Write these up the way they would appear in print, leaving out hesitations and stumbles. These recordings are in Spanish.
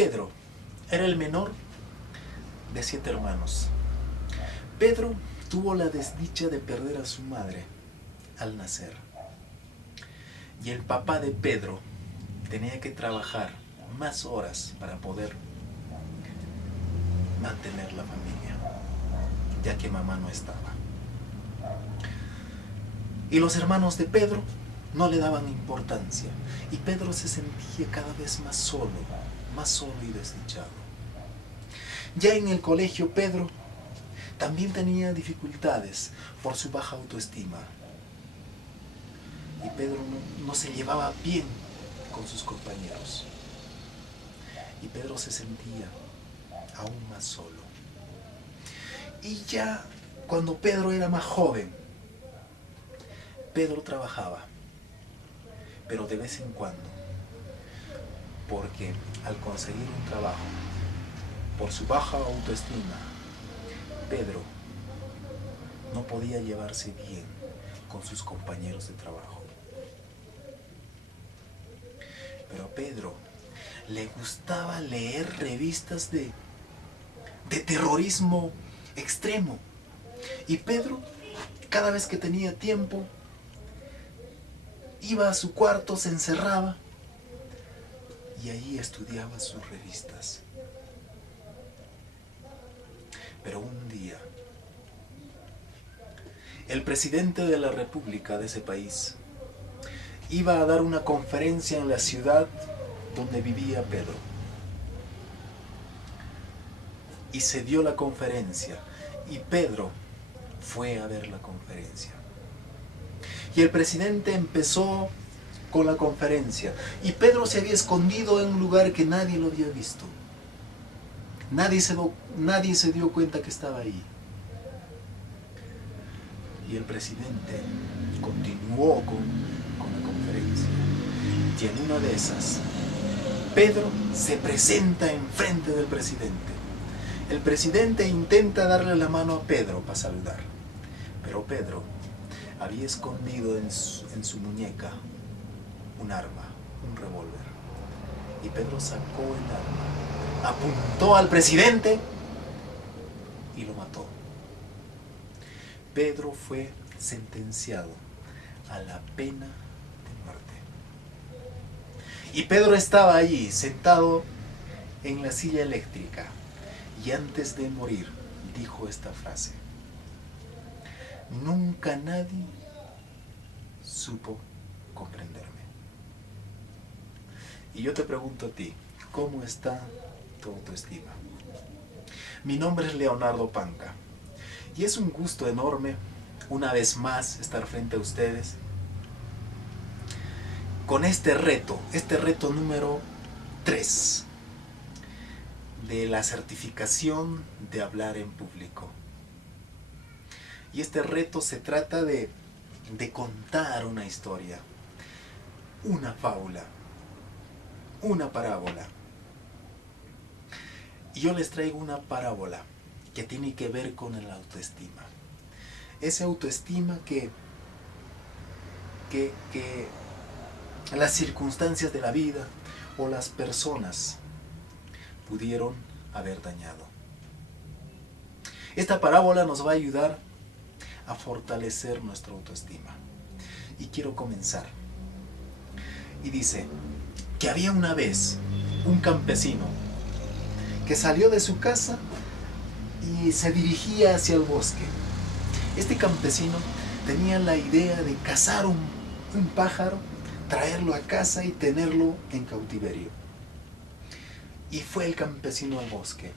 Pedro era el menor de 7 hermanos. Pedro tuvo la desdicha de perder a su madre al nacer. Y el papá de Pedro tenía que trabajar más horas para poder mantener la familia, ya que mamá no estaba. Y los hermanos de Pedro no le daban importancia, y Pedro se sentía cada vez más solo y desdichado. Ya en el colegio Pedro también tenía dificultades por su baja autoestima, y Pedro no se llevaba bien con sus compañeros, y Pedro se sentía aún más solo. Y ya cuando Pedro era más joven, Pedro trabajaba, pero de vez en cuando, porque al conseguir un trabajo, por su baja autoestima, Pedro no podía llevarse bien con sus compañeros de trabajo. Pero a Pedro le gustaba leer revistas de terrorismo extremo. Y Pedro, cada vez que tenía tiempo, iba a su cuarto, se encerraba y allí estudiaba sus revistas. Pero un día, el presidente de la República de ese país iba a dar una conferencia en la ciudad donde vivía Pedro. Y se dio la conferencia y Pedro fue a ver la conferencia. Y el presidente empezó con la conferencia y Pedro se había escondido en un lugar que nadie lo había visto. Nadie se dio cuenta que estaba ahí. Y el presidente continuó con la conferencia. Y en una de esas, Pedro se presenta enfrente del presidente. El presidente intenta darle la mano a Pedro para saludar, pero Pedro había escondido en su muñeca un arma, un revólver. Y Pedro sacó el arma, apuntó al presidente y lo mató. Pedro fue sentenciado a la pena de muerte. Y Pedro estaba allí, sentado en la silla eléctrica, y antes de morir dijo esta frase: nunca nadie supo comprenderme. Y yo te pregunto a ti, ¿cómo está tu autoestima? Mi nombre es Leonardo Panca y es un gusto enorme una vez más estar frente a ustedes con este reto número 3 de la certificación de hablar en público. Y este reto se trata de contar una historia, una fábula, una parábola. Y yo les traigo una parábola que tiene que ver con el autoestima. Esa autoestima que las circunstancias de la vida o las personas pudieron haber dañado. Esta parábola nos va a ayudar a fortalecer nuestra autoestima. Y quiero comenzar. Y dice que había una vez un campesino que salió de su casa y se dirigía hacia el bosque. Este campesino tenía la idea de cazar un pájaro, traerlo a casa y tenerlo en cautiverio. Y fue el campesino al bosque.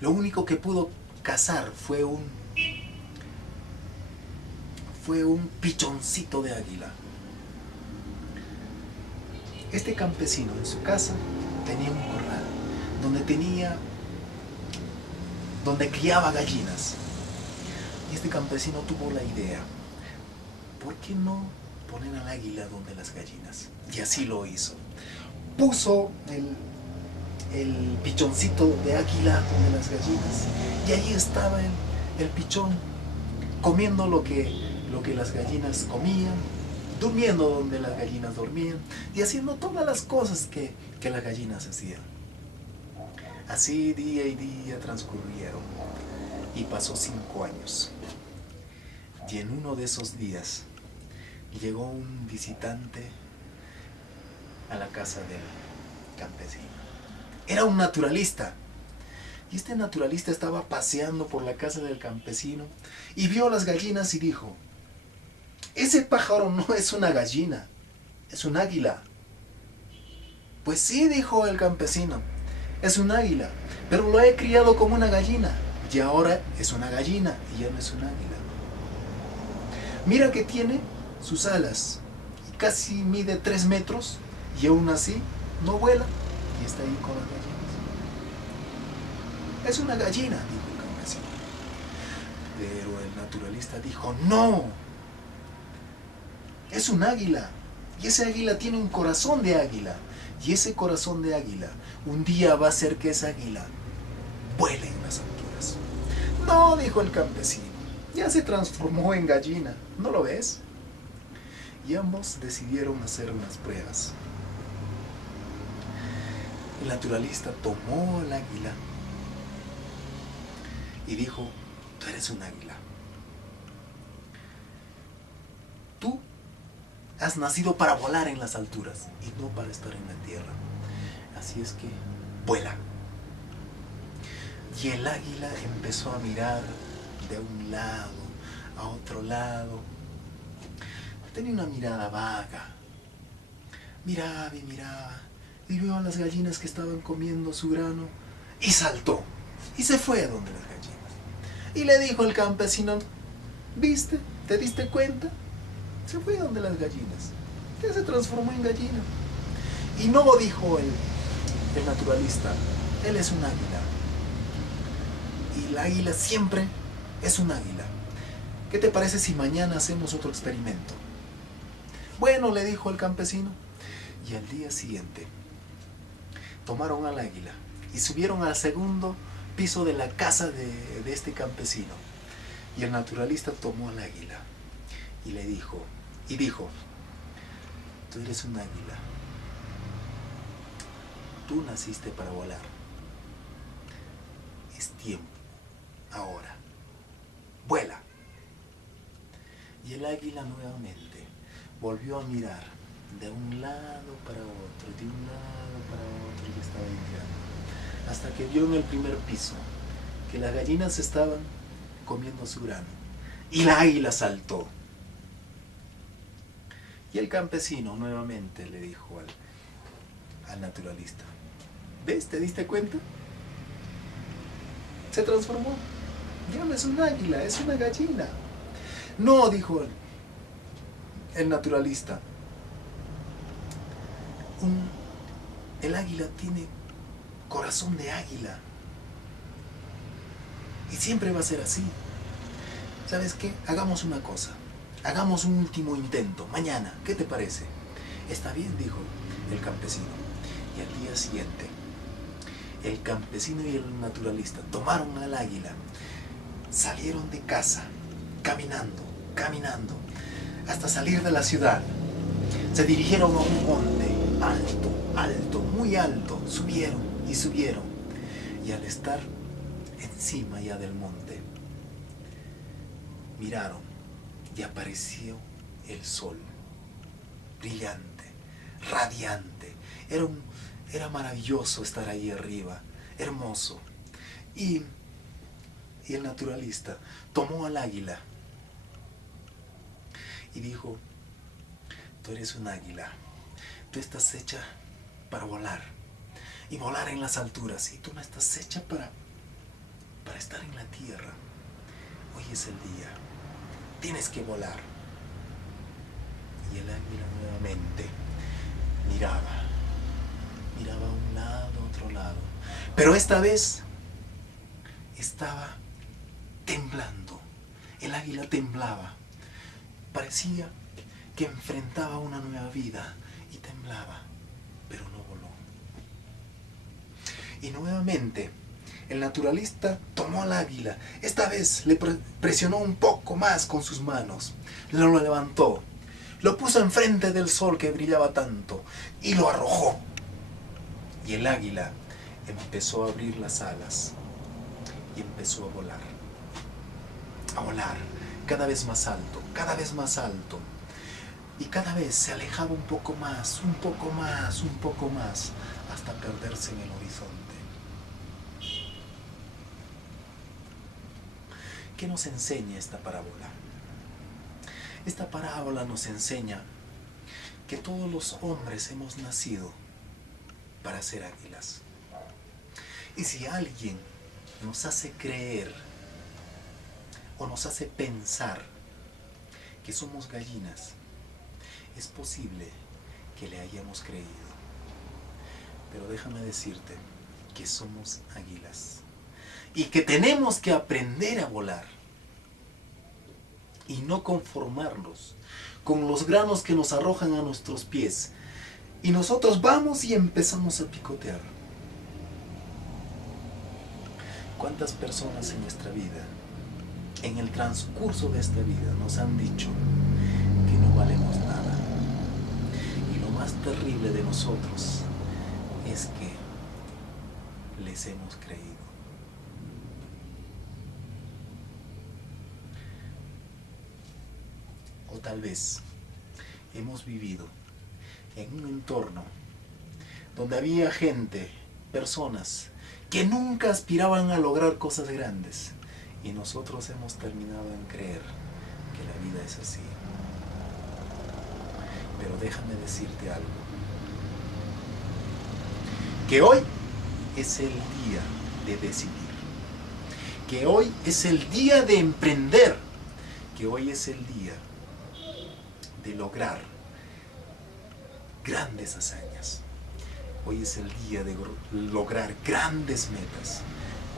Lo único que pudo cazar fue un pichoncito de águila. Este campesino en su casa tenía un corral donde criaba gallinas. Y este campesino tuvo la idea: ¿por qué no poner al águila donde las gallinas? Y así lo hizo. Puso el pichoncito de águila donde las gallinas, y allí estaba el pichón comiendo lo que las gallinas comían, durmiendo donde las gallinas dormían y haciendo todas las cosas que las gallinas hacían. Así día y día transcurrieron y pasó 5 años. Y en uno de esos días llegó un visitante a la casa del campesino. Era un naturalista. Y este naturalista estaba paseando por la casa del campesino y vio las gallinas y dijo: ese pájaro no es una gallina, es un águila. Pues sí, dijo el campesino, es un águila, pero lo he criado como una gallina y ahora es una gallina y ya no es un águila. Mira que tiene sus alas y casi mide 3 metros y aún así no vuela y está ahí con las gallinas. Es una gallina, dijo el campesino. Pero el naturalista dijo: no, es un águila. Y ese águila tiene un corazón de águila. Y ese corazón de águila un día va a hacer que esa águila vuele en las alturas. No, dijo el campesino, ya se transformó en gallina, ¿no lo ves? Y ambos decidieron hacer unas pruebas. El naturalista tomó al águila y dijo: tú eres un águila. Tú has nacido para volar en las alturas y no para estar en la tierra. Así es que vuela. Y el águila empezó a mirar de un lado a otro lado. Tenía una mirada vaga. Miraba y miraba. Y vio a las gallinas que estaban comiendo su grano. Y saltó. Y se fue a donde las gallinas. Y le dijo al campesino: ¿viste? ¿Te diste cuenta? Se fue donde las gallinas. Ya se transformó en gallina. Y no, dijo el naturalista, él es un águila. Y el águila siempre es un águila. ¿Qué te parece si mañana hacemos otro experimento? Bueno, le dijo el campesino. Y al día siguiente tomaron al águila y subieron al segundo piso de la casa de este campesino. Y el naturalista tomó al águila y le dijo, tú eres un águila. Tú naciste para volar. Es tiempo. Ahora. Vuela. Y el águila nuevamente volvió a mirar de un lado para otro, de un lado para otro, y estaba ahí mirando. Hasta que vio en el primer piso que las gallinas estaban comiendo su grano. Y la águila saltó. Y el campesino nuevamente le dijo al naturalista: ¿ves? ¿Te diste cuenta? Se transformó. Ya no es un águila, es una gallina. No, dijo el naturalista. El águila tiene corazón de águila. Y siempre va a ser así. ¿Sabes qué? Hagamos una cosa. Hagamos un último intento. Mañana, ¿qué te parece? Está bien, dijo el campesino. Y al día siguiente, el campesino y el naturalista tomaron al águila, salieron de casa, caminando, hasta salir de la ciudad. Se dirigieron a un monte alto, muy alto. Subieron y subieron. Y al estar encima ya del monte, miraron y apareció el sol, brillante, radiante. Era maravilloso estar ahí arriba, hermoso. Y el naturalista tomó al águila y dijo: tú eres un águila, tú estás hecha para volar y volar en las alturas, y tú no estás hecha para estar en la tierra. Hoy es el día, tienes que volar. Y el águila nuevamente miraba a un lado, a otro lado, pero esta vez estaba temblando. El águila temblaba, parecía que enfrentaba una nueva vida, y temblaba, pero no voló. Y nuevamente el naturalista tomó al águila. Esta vez le presionó un poco más con sus manos, lo levantó, lo puso enfrente del sol que brillaba tanto y lo arrojó. Y el águila empezó a abrir las alas y empezó a volar, cada vez más alto, cada vez más alto. Y cada vez se alejaba un poco más, un poco más, un poco más, hasta perderse en el horizonte. ¿Qué nos enseña esta parábola? Esta parábola nos enseña que todos los hombres hemos nacido para ser águilas. Y si alguien nos hace creer o nos hace pensar que somos gallinas, es posible que le hayamos creído. Pero déjame decirte que somos águilas y que tenemos que aprender a volar y no conformarnos con los granos que nos arrojan a nuestros pies. Y nosotros vamos y empezamos a picotear. ¿Cuántas personas en nuestra vida, en el transcurso de esta vida, nos han dicho que no valemos nada? Y lo más terrible de nosotros es que les hemos creído. O tal vez hemos vivido en un entorno donde había gente, personas, que nunca aspiraban a lograr cosas grandes. Y nosotros hemos terminado en creer que la vida es así. Pero déjame decirte algo. Que hoy es el día de decidir. Que hoy es el día de emprender. Que hoy es el día de lograr grandes hazañas. Hoy es el día de lograr grandes metas.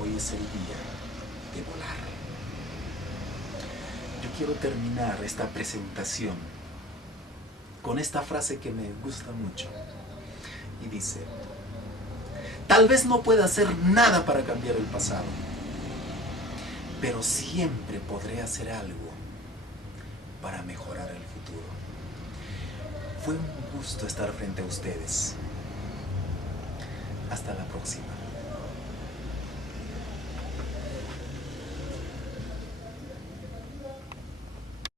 Hoy es el día de volar. Yo quiero terminar esta presentación con esta frase que me gusta mucho. Y dice: tal vez no pueda hacer nada para cambiar el pasado, pero siempre podré hacer algo para mejorar el futuro. Fue un gusto estar frente a ustedes. Hasta la próxima.